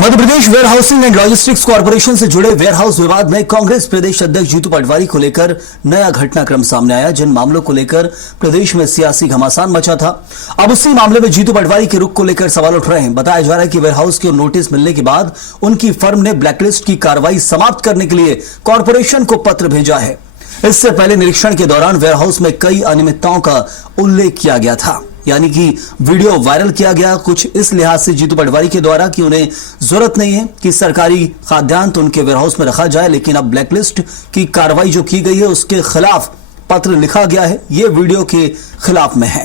Madhya Pradesh warehousing and logistics corporation से जुड़े ware house विवाद में कांग्रेस प्रदेश अध्यक्ष जीतू पटवारी को लेकर नया घटनाक्रम सामने आया। जिन मामलों को लेकर प्रदेश में सियासी घमासान मचा था, अब उसी मामले में जीतू पटवारी के रुख को लेकर सवाल उठ रहे हैं। बताया जा रहा है कि वेयर हाउस को नोटिस मिलने के बाद उनकी फर्म ने ब्लैकलिस्ट की कार्रवाई समाप्त करने के लिए कॉर्पोरेशन को पत्र भेजा है। इससे पहले निरीक्षण के दौरान वेयर हाउस में कई अनियमितताओं का उल्लेख किया गया था, यानी कि वीडियो वायरल किया गया कुछ इस लिहाज से जीतू पटवारी के द्वारा कि उन्हें जरूरत नहीं है कि सरकारी खाद्यान्न तो उनके वेयरहाउस में रखा जाए, लेकिन अब ब्लैकलिस्ट की कार्रवाई जो की गई है उसके खिलाफ पत्र लिखा गया है। यह वीडियो के खिलाफ में है।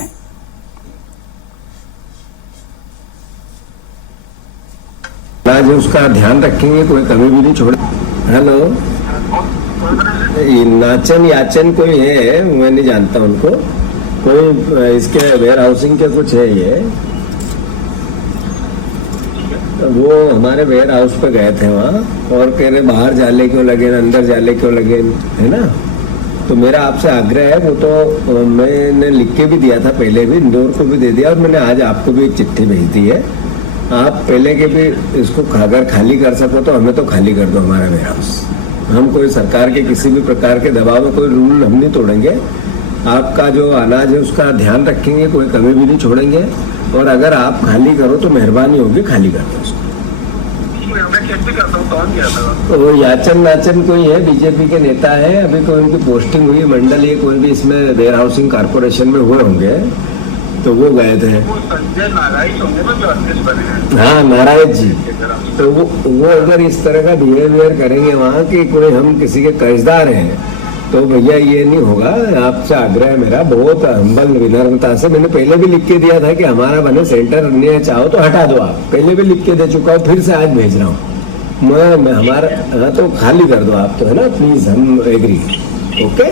आज उसका ध्यान रखेंगे, कोई कमी भी नहीं छोड़े। हेलो, नाचन याचन कोई है, मैं नहीं जानता उनको। कोई इसके वेयर हाउसिंग के कुछ है ये, वो हमारे वेयर हाउस पे गए थे वहाँ और कह रहे बाहर जाले क्यों लगे, अंदर जाले क्यों लगे, है ना। तो मेरा आपसे आग्रह है, वो तो मैंने लिख के भी दिया था पहले भी, इंदौर को भी दे दिया और मैंने आज आपको भी एक चिट्ठी भेज दी है। आप पहले के भी इसको अगर खाली कर सको तो हमें तो खाली कर दो हमारा वेयर हाउस। हम कोई सरकार के किसी भी प्रकार के दबाव में कोई रूल हम नहीं तोड़ेंगे। आपका जो अनाज है उसका ध्यान रखेंगे, कोई कमी भी नहीं छोड़ेंगे। और अगर आप खाली करो तो मेहरबानी होगी, खाली कर दो उसको। तो वो याचन नाचन कोई है, बीजेपी के नेता है, अभी कोई उनकी पोस्टिंग हुई मंडल ये कोई भी इसमें वेयर हाउसिंग कारपोरेशन में हुए होंगे, तो वो गए थे। हाँ, नारायण जी। तो वो अगर इस तरह का बिहेवियर करेंगे वहाँ कि कोई हम किसी के कर्जदार हैं, तो भैया ये नहीं होगा। आपसे आग्रह है मेरा, बहुत हम्बल विनम्रता से। मैंने पहले भी लिख के दिया था कि हमारा बने सेंटर नहीं चाहो तो हटा दो। आप पहले भी लिख के दे चुका हूँ, फिर से आज भेज रहा हूँ मैं हमारा। हाँ, तो खाली कर दो आप, तो है ना, प्लीज, हम एग्री। ओके,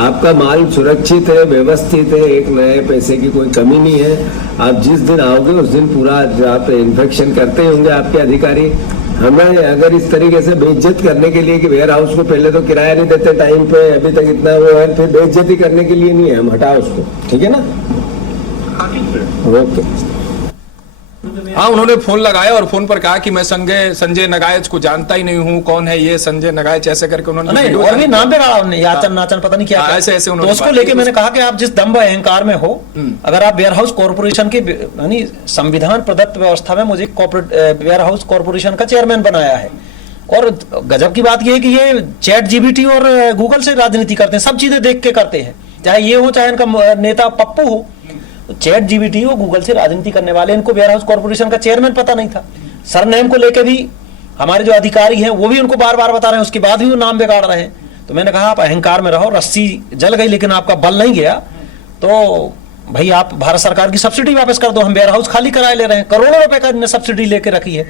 आपका माल सुरक्षित है, व्यवस्थित है, एक नए पैसे की कोई कमी नहीं है। आप जिस दिन आओगे उस दिन पूरा आप इन्फेक्शन करते होंगे आपके अधिकारी। हमें अगर इस तरीके से बेइज्जत करने के लिए कि वेयर हाउस को पहले तो किराया नहीं देते टाइम पे, अभी तक इतना वो है, फिर बेइज्जती करने के लिए नहीं है, हम हटाओ उसको, ठीक है ना। ओके। हाँ, उन्होंने फोन लगाया और फोन पर कहा कि मैं संजय नगायच को जानता ही नहीं हूँ, कौन है ये संजय नगायच, ऐसे करके उन्होंने नहीं, और भी नाम पे कहा उन्होंने, याचन नाचन पता नहीं क्या ऐसे तो उसको लेके मैंने कहा कि आप जिस दम्भ अहंकार में हो, अगर आप वेयर हाउस कॉर्पोरेशन की यानी संविधान प्रदत्त व्यवस्था में मुझे वेयर हाउस कॉर्पोरेशन का चेयरमैन बनाया है, और गजब की बात यह है कि ये चैट जीपीटी और गूगल से राजनीति करते हैं, सब चीजें देख के करते हैं, चाहे ये हो चाहे इनका नेता पप्पू हो। चैट जीपीटी और गूगल से राजनीति करने वाले, इनको वेयर हाउस कॉर्पोरेशन का चेयरमैन पता नहीं था। सरनेम को लेके भी हमारे जो अधिकारी हैं वो भी उनको बार बार बता रहे हैं, उसके बाद भी वो नाम बिगाड़ रहे हैं। तो मैंने कहा आप अहंकार में रहो, रस्सी जल गई लेकिन आपका बल नहीं गया, तो भाई आप भारत सरकार की सब्सिडी वापस कर दो। हम वेयर हाउस खाली कराए ले रहे हैं, करोड़ों रुपए का सब्सिडी लेके रखी है।